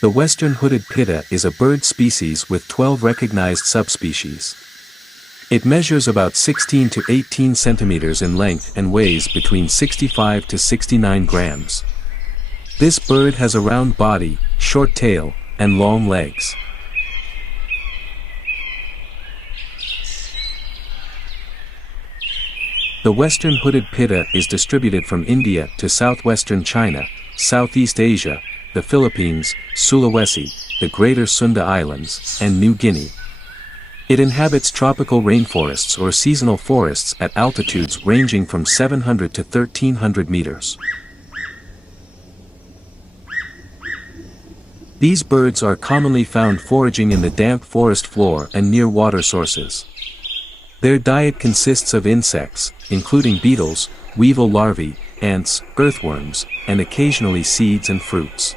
The Western Hooded Pitta is a bird species with 12 recognized subspecies. It measures about 16 to 18 centimeters in length and weighs between 65 to 69 grams. This bird has a round body, short tail, and long legs. The Western Hooded Pitta is distributed from India to southwestern China, Southeast Asia, the Philippines, Sulawesi, the Greater Sunda Islands, and New Guinea. It inhabits tropical rainforests or seasonal forests at altitudes ranging from 700 to 1300 meters. These birds are commonly found foraging in the damp forest floor and near water sources. Their diet consists of insects, including beetles, weevil larvae, ants, earthworms, and occasionally seeds and fruits.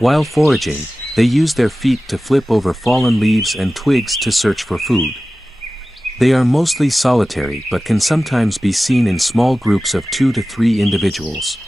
While foraging, they use their feet to flip over fallen leaves and twigs to search for food. They are mostly solitary but can sometimes be seen in small groups of 2 to 3 individuals.